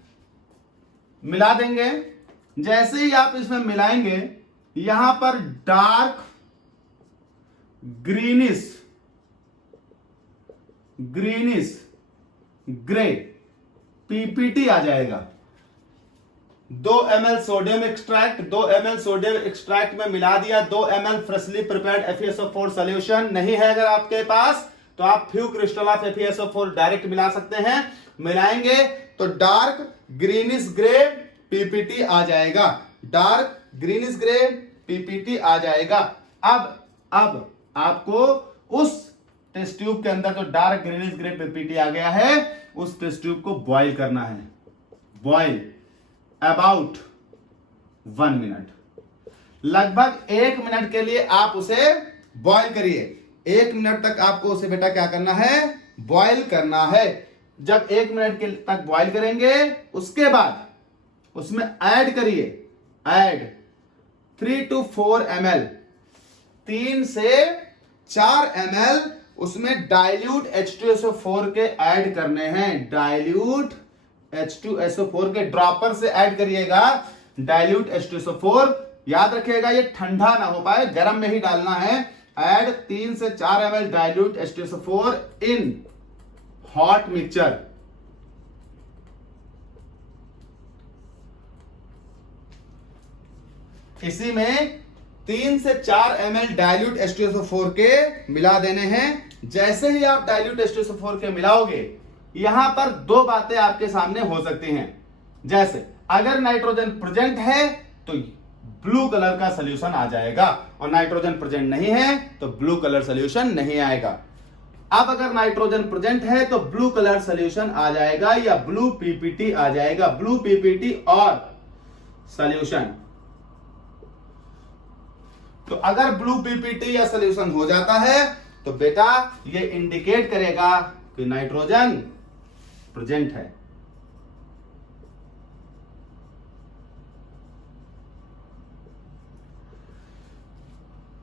मिला देंगे जैसे ही आप इसमें मिलाएंगे, यहां पर डार्क ग्रीनिश ग्रे पीपीटी आ जाएगा। 2 ml sodium extract, 2 ml sodium extract में मिला दिया 2 ml freshly prepared FeSO4 solution. नहीं है अगर आपके पास तो आप few crystal of FeSO4 direct मिला सकते हैं। मिलाएंगे तो डार्क ग्रीनिश ग्रे पीपीटी आ जाएगा, डार्क ग्रीनिश ग्रे पीपीटी आ जाएगा। अब आपको उस टेस्ट ट्यूब के अंदर जो डार्क ग्रीनिश ग्रे पीपीटी आ गया है, उस टेस्ट ट्यूब को बॉईल करना है। बॉईल अबाउट 1 मिनट, लगभग 1 मिनट के लिए आप उसे बॉईल करिए। 1 मिनट तक आपको उसे बेटा क्या करना है, बॉईल करना है। जब 1 मिनट के तक बॉईल करेंगे, उसके बाद उसमें ऐड करिए, ऐड 3 to 4 ml, 3 से 4 ml उसमें डाइल्यूट H2SO4 के ऐड करने हैं। डाइल्यूट H2SO4 के ड्रॉपर से ऐड करिएगा डाइल्यूट H2SO4। याद रखिएगा ये ठंडा ना हो पाए, गर्म में ही डालना है। ऐड 3 से 4 ml dilute H2SO4 in hot mixture. इसी में 3 से 4 ml डाइल्यूट H2SO4 के मिला देने हैं। जैसे ही आप डाइल्यूट H2SO4 के मिलाओगे, यहां पर 2 बातें आपके सामने हो सकती हैं। जैसे अगर नाइट्रोजन प्रेजेंट है तो ब्लू कलर का सॉल्यूशन आ जाएगा, और नाइट्रोजन प्रेजेंट नहीं है तो ब्लू कलर सॉल्यूशन नहीं आएगा। अब अगर नाइट्रोजन प्रेजेंट है तो ब्लू कलर सॉल्यूशन आ जाएगा या ब्लू पीपीटी आ जाएगा। ब्लू पीपीटी और सॉल्यूशन, तो अगर ब्लू पीपीटी या सॉल्यूशन हो जाता है तो बेटा ये इंडिकेट करेगा कि नाइट्रोजन प्रेजेंट है।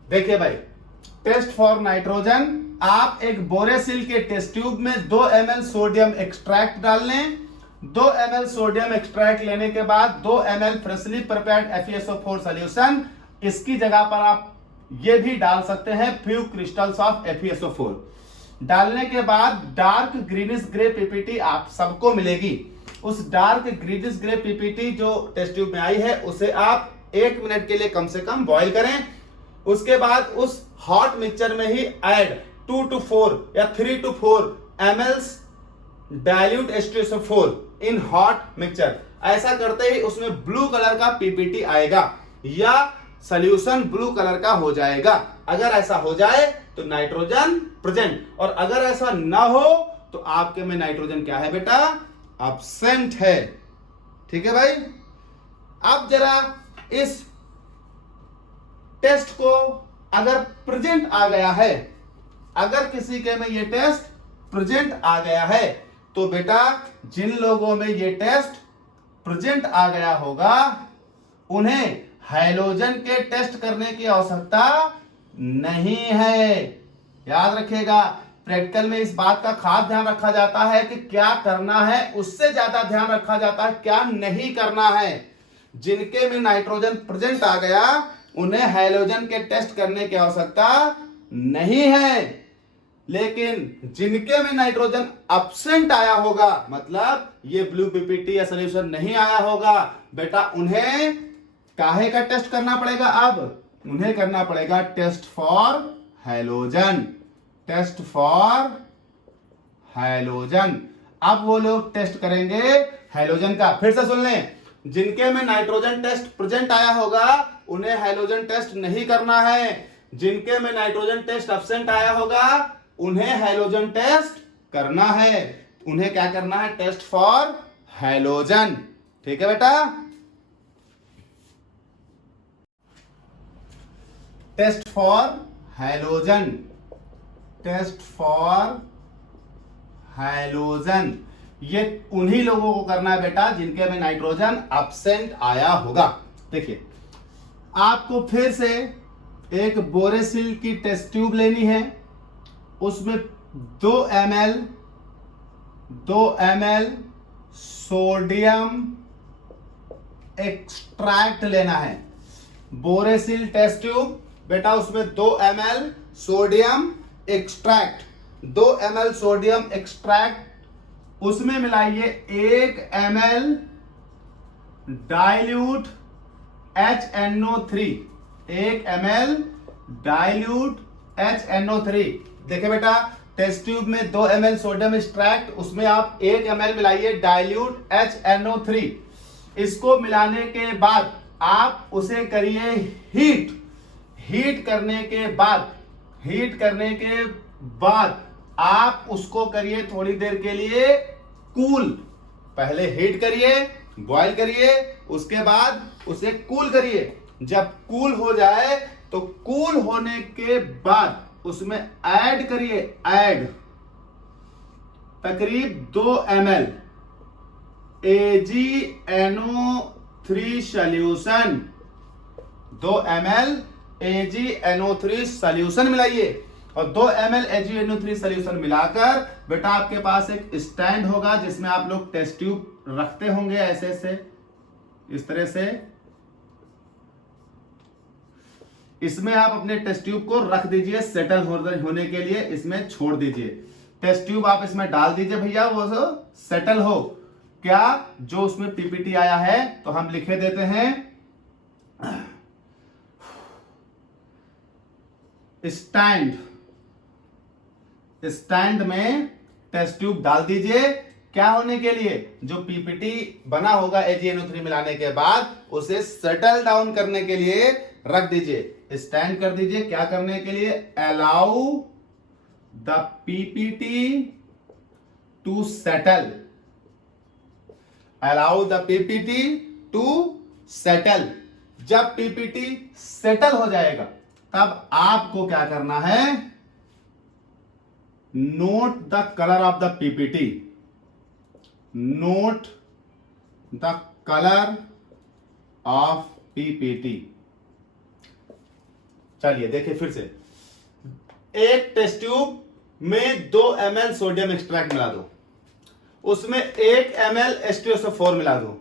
देखिए भाई, टेस्ट फॉर नाइट्रोजन, आप एक बोरेसिल के टेस्ट ट्यूब में 2 ml सोडियम एक्सट्रैक्ट डाल लें। 2 ml सोडियम एक्सट्रैक्ट लेने के बाद 2 ml freshly prepared FeSO4 solution, इसकी जगह पर आप ये भी डाल सकते हैं फ्यू क्रिस्टल्स ऑफ FeSO4। डालने के बाद डार्क ग्रीनिश ग्रे पीपीटी आप सबको मिलेगी। उस डार्क ग्रीनिश ग्रे पीपीटी जो टेस्ट ट्यूब में आई है, उसे आप 1 मिनट के लिए कम से कम बॉईल करें। उसके बाद उस हॉट मिक्सचर में ही ऐड 2 to 4 या 3 to 4 ml dilute H2SO4 in hot mixture. ऐसा करते ही उसमें ब्लू कलर का पीपीटी आएगा या सॉल्यूशन ब्लू कलर का हो जाएगा। अगर ऐसा हो जाए तो नाइट्रोजन प्रेजेंट, और अगर ऐसा ना हो तो आपके में नाइट्रोजन क्या है बेटा, एब्सेंट है। ठीक है भाई। अब जरा इस टेस्ट को अगर प्रेजेंट आ गया है, अगर किसी के में ये टेस्ट प्रेजेंट आ गया है, तो बेटा जिन लोगों में ये टेस्ट प्रेजेंट आ गया होगा उन्हें हैलोजन के टेस्ट करने की आवश्यकता नहीं है। याद रखिएगा, प्रैक्टिकल में इस बात का खास ध्यान रखा जाता है कि क्या करना है, उससे ज्यादा ध्यान रखा जाता है क्या नहीं करना है। जिनके में नाइट्रोजन प्रेजेंट आ गया उन्हें हैलोजन के टेस्ट करने की आवश्यकता नहीं है, लेकिन जिनके में नाइट्रोजन एब्सेंट आया होगा, मतलब ये ब्लू पीपीटी या सॉल्यूशन नहीं आया होगा, बेटा उन्हें काहे का टेस्ट करना पड़ेगा। अब उन्हें करना पड़ेगा test for halogen, test for halogen. अब वो लोग टेस्ट करेंगे हैलोजन का। फिर से सुन लें, जिनके में नाइट्रोजन टेस्ट प्रेजेंट आया होगा उन्हें हैलोजन टेस्ट नहीं करना है। जिनके में नाइट्रोजन टेस्ट एब्सेंट आया होगा उन्हें हैलोजन टेस्ट करना है। उन्हें क्या करना है, टेस्ट फॉर हैलोजन। ठीक है बेटा। Test for halogen, test for halogen, ये उन्हीं लोगों को करना है बेटा जिनके में नाइट्रोजन एब्सेंट आया होगा। देखिए, आपको फिर से एक बोरेसिल की टेस्ट ट्यूब लेनी है, उसमें 2 ml सोडियम एक्सट्रैक्ट लेना है। बोरेसिल टेस्ट ट्यूब बेटा, उसमें 2 ml sodium extract, 2 ml sodium extract, उसमें मिलाइए 1 ml dilute HNO3, 1 ml dilute HNO3। देखिए बेटा, टेस्ट ट्यूब में 2 ml सोडियम एक्सट्रैक्ट, उसमें आप 1 ml मिलाइए डाइल्यूट HNO3। इसको मिलाने के बाद आप उसे करिए हीट। हीट करने के बाद आप उसको करिए थोड़ी देर के लिए कूल। पहले हीट करिए, बॉयल करिए, उसके बाद उसे कूल करिए। जब कूल हो जाए तो कूल होने के बाद उसमें ऐड करिए, तकरीब 2 ml AgNO3 solution, 2 ml AgNO3 solution मिलाइए। और 2 ml AgNO3 सॉल्यूशन मिलाकर बेटा आपके पास एक स्टैंड होगा जिसमें आप लोग टेस्ट ट्यूब रखते होंगे, ऐसे से, इस तरह से। इसमें आप अपने टेस्ट ट्यूब को रख दीजिए, सेटल होने के लिए इसमें छोड़ दीजिए। टेस्ट ट्यूब आप इसमें डाल दीजिए भैया, वो सेटल हो। क्या जो उसमें पीपीटी आया है तो हम लिखे देते हैं स्टैंड। स्टैंड में टेस्ट ट्यूब डाल दीजिए। क्या होने के लिए? जो पीपीटी बना होगा AgNO3 मिलाने के बाद उसे सेटल डाउन करने के लिए रख दीजिए, स्टैंड कर दीजिए। क्या करने के लिए? Allow the PPT to settle, allow the PPT to settle. जब पीपीटी सेटल हो जाएगा तब आपको क्या करना है? Note the colour of the PPT, note the colour of PPT. चलिए देखिए फिर से, एक टेस्ट ट्यूब में 2 ml सोडियम एक्सट्रैक्ट मिला दो, उसमें 1 ml H2SO4 मिला दो,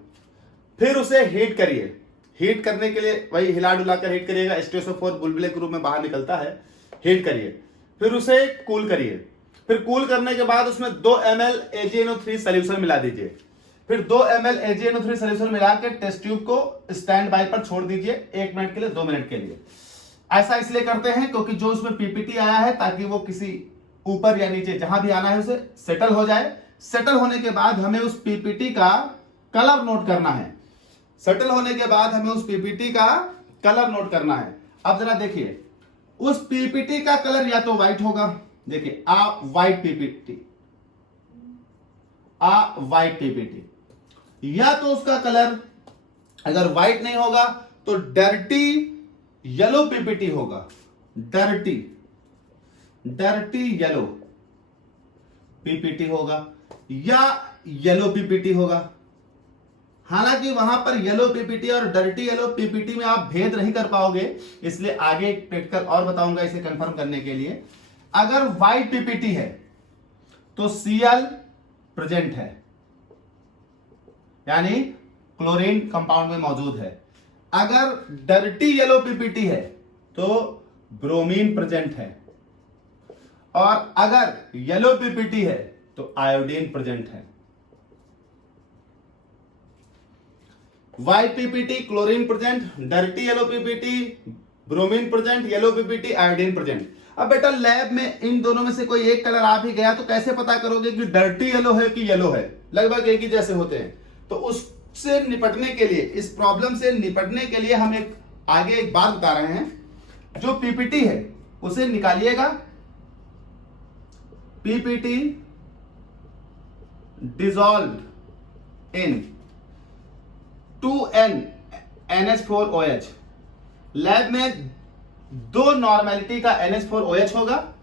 फिर उसे हीट करिए। हीट करने के लिए वही हिला डुला कर हीट करिएगा, H2SO4 बुलबुले के रूप में बाहर निकलता है। हीट करिए, फिर उसे कूल करिए, फिर कूल करने के बाद उसमें 2 ml AgNO3 सॉल्यूशन मिला दीजिए। फिर 2 ml AgNO3 सॉल्यूशन मिला के टेस्ट ट्यूब को स्टैंड बाय पर छोड़ दीजिए 1 मिनट के लिए, 2 मिनट के लिए। ऐसा इसलिए करते हैं क्योंकि जो उसमें पीपीटी आया है ताकि वो किसी ऊपर या नीचे जहां भी आना है उसे सेटल हो जाए। सेटल होने के बाद हमें उस पीपीटी का कलर नोट करना है। सेटल होने के बाद हमें उस पीपीटी का कलर नोट करना है। अब जरा देखिए, उस पीपीटी का कलर या तो व्हाइट होगा, देखिए व्हाइट पीपीटी, या तो उसका कलर अगर व्हाइट नहीं होगा तो डर्टी येलो पीपीटी होगा, डर्टी येलो पीपीटी होगा या येलो पीपीटी होगा। हालांकि वहां पर येलो पीपीटी और डर्टी येलो पीपीटी में आप भेद नहीं कर पाओगे, इसलिए आगे एक प्रैक्टिकल और बताऊंगा इसे कंफर्म करने के लिए। अगर व्हाइट पीपीटी है तो Cl प्रेजेंट है, यानी क्लोरीन कंपाउंड में मौजूद है। अगर डर्टी येलो पीपीटी है तो ब्रोमीन प्रेजेंट है, और अगर येलो पीपीटी है तो आयोडीन प्रेजेंट है। White PPT chlorine present, dirty yellow PPT bromine present, yellow PPT iodine present. अब बेटा लैब में इन दोनों में से कोई एक कलर आ भी गया तो कैसे पता करोगे कि डर्टी येलो है कि येलो है? लगभग एक ही जैसे होते हैं। तो उससे निपटने के लिए, इस प्रॉब्लम से निपटने के लिए हम एक आगे एक बात बता रहे हैं। जो पीपीटी है उसे निकालिएगा, PPT dissolved in 2N NH4OH। Lab में 2 नॉर्मेलिटी का NH4OH होगा।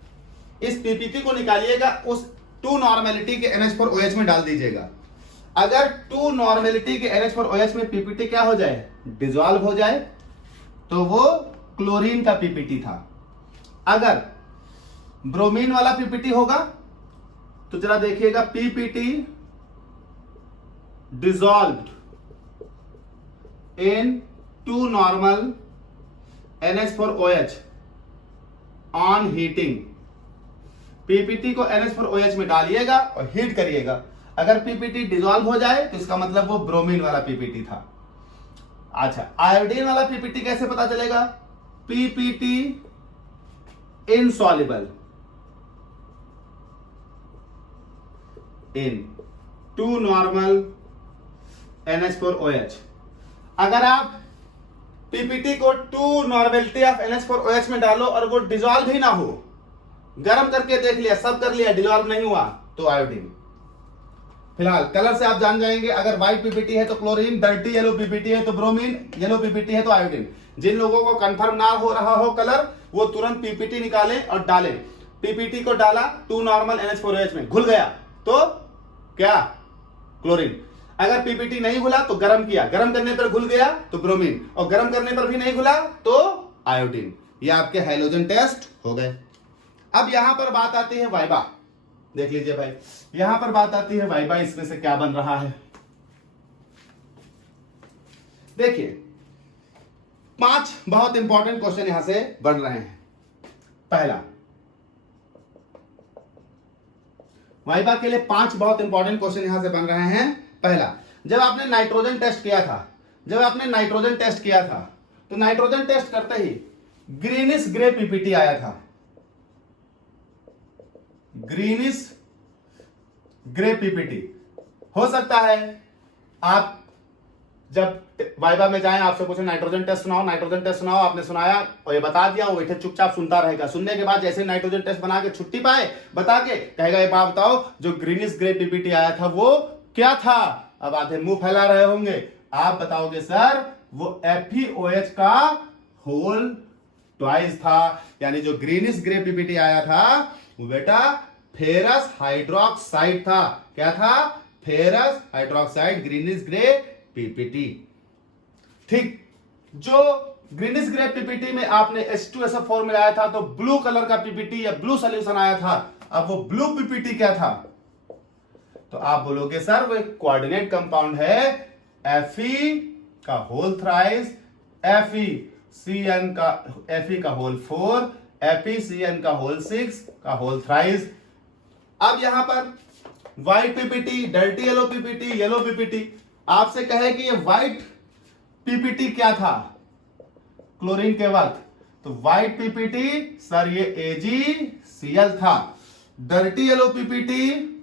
इस पीपीटी को निकालिएगा, उस 2 नॉर्मेलिटी के NH4OH में डाल दीजिएगा। अगर 2 नॉर्मेलिटी के NH4OH में पीपीटी क्या हो जाए? डिसॉल्व हो जाए, तो वो क्लोरीन का पीपीटी था। अगर ब्रोमीन वाला पीपीटी होगा तो जरा देखिएगा, PPT dissolved in 2 normal NH4OH on heating. PPT को NH4OH में डालिएगा और हीट करिएगा। अगर पीपीटी डिसॉल्व हो जाए तो इसका मतलब वो ब्रोमीन वाला पीपीटी था। अच्छा, आयोडीन वाला पीपीटी कैसे पता चलेगा? PPT insoluble in 2 normal NH4OH। अगर आप पीपीटी को 2 नॉर्मेलिटी ऑफ NH4OH में डालो और वो डिसॉल्व ही ना हो, गर्म करके देख लिया, सब कर लिया, डिसॉल्व नहीं हुआ, तो आयोडीन। फिलहाल कलर से आप जान जाएंगे, अगर व्हाइट पीपीटी है तो क्लोरीन, डर्टी येलो पीपीटी है तो ब्रोमीन, येलो पीपीटी है तो आयोडीन। जिन लोगों को कंफर्म ना हो रहा हो कलर, वो तुरंत पीपीटी निकालें और डालें। पीपीटी को डाला 2 नॉर्मल NH4OH में, घुल गया तो क्या? क्लोरीन। अगर पीपीटी नहीं घुला तो गर्म किया, गर्म करने पर घुल गया तो ब्रोमीन, और गर्म करने पर भी नहीं घुला तो आयोडीन। ये आपके हैलोजन टेस्ट हो गए। अब यहां पर बात आती है वाइबा। देख लीजिए भाई, यहां पर बात आती है वाइबा, इसमें से क्या बन रहा है। देखिए 5 बहुत इंपॉर्टेंट क्वेश्चन यहां से बन रहे हैं। पहला, वाइबा के लिए 5 बहुत इंपॉर्टेंट क्वेश्चन यहां से बन रहे हैं। पहला, जब आपने नाइट्रोजन टेस्ट किया था, तो नाइट्रोजन टेस्ट करते ही ग्रीनिश ग्रे पीपीटी आया था। ग्रीनिश ग्रे पीपीटी हो सकता है आप जब वाइबा में जाएं, आपसे पूछे नाइट्रोजन टेस्ट सुनाओ, आपने सुनाया और ये बता दिया, वो बैठे चुपचाप सुनता रहेगा। सुनने के बाद जैसे नाइट्रोजन टेस्ट बना के छुट्टी पाए, बता के कहेगा, ये बात बताओ जो ग्रीनिश ग्रे पीपीटी आया था वो क्या था? अब आधे मुंह फैला रहे होंगे, आप बताओगे सर वो FeOH का होल ट्वाइस था। यानी जो ग्रीनिश ग्रे पीपीटी आया था वो बेटा फेरस हाइड्रोक्साइड था। क्या था? Ferrous hydroxide, greenish grey PPT. ठीक, जो ग्रीनिश ग्रे पीपीटी में आपने H2SO4 मिलाया था तो ब्लू कलर का पीपीटी या ब्लू सॉल्यूशन आया था। अब वो ब्लू पीपीटी क्या था? तो आप बोलोगे सर वो एक कोऑर्डिनेट कंपाउंड है, Fe का होल थ्राइस, Fe का होल 4, FeCN का होल 6 का होल थ्राइस। अब यहां पर white PPT, dirty yellow PPT, आपसे कहे कि ये व्हाइट पीपीटी क्या था क्लोरीन के वक्त, तो व्हाइट पीपीटी सर ये AgCl था। डर्टी येलो पीपीटी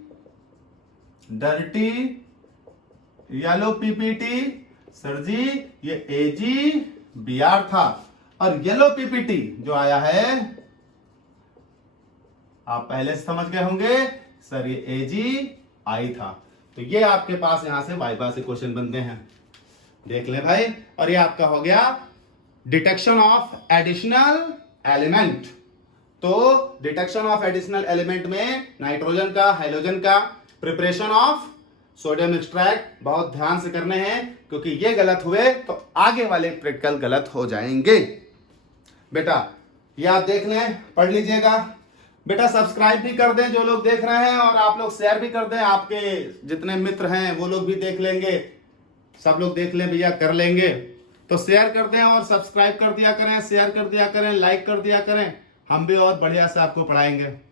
सर जी ये AgBr था। और येलो पीपीटी जो आया है, आप पहले से समझ गए होंगे सर ये AgI था। तो ये आपके पास यहां से वाइबा से क्वेश्चन बनते हैं, देख ले भाई। और ये आपका हो गया डिटेक्शन ऑफ एडिशनल एलिमेंट। तो डिटेक्शन ऑफ एडिशनल एलिमेंट में नाइट्रोजन का, हाइड्रोजन का, प्रिपरेशन ऑफ सोडियम एक्सट्रैक्ट बहुत ध्यान से करने हैं, क्योंकि ये गलत हुए तो आगे वाले प्रैक्टिकल गलत हो जाएंगे। बेटा ये आप देख लें, पढ़ लीजिएगा। बेटा सब्सक्राइब भी कर दें जो लोग देख रहे हैं, और आप लोग शेयर भी कर दें, आपके जितने मित्र हैं वो लोग भी देख लेंगे। सब लोग देख लें भैया, कर लेंगे तो शेयर कर दें और सब्सक्राइब कर दिया करें, शेयर कर दिया करें, लाइक कर दिया करें। हम भी और बढ़िया से आपको पढ़ाएंगे।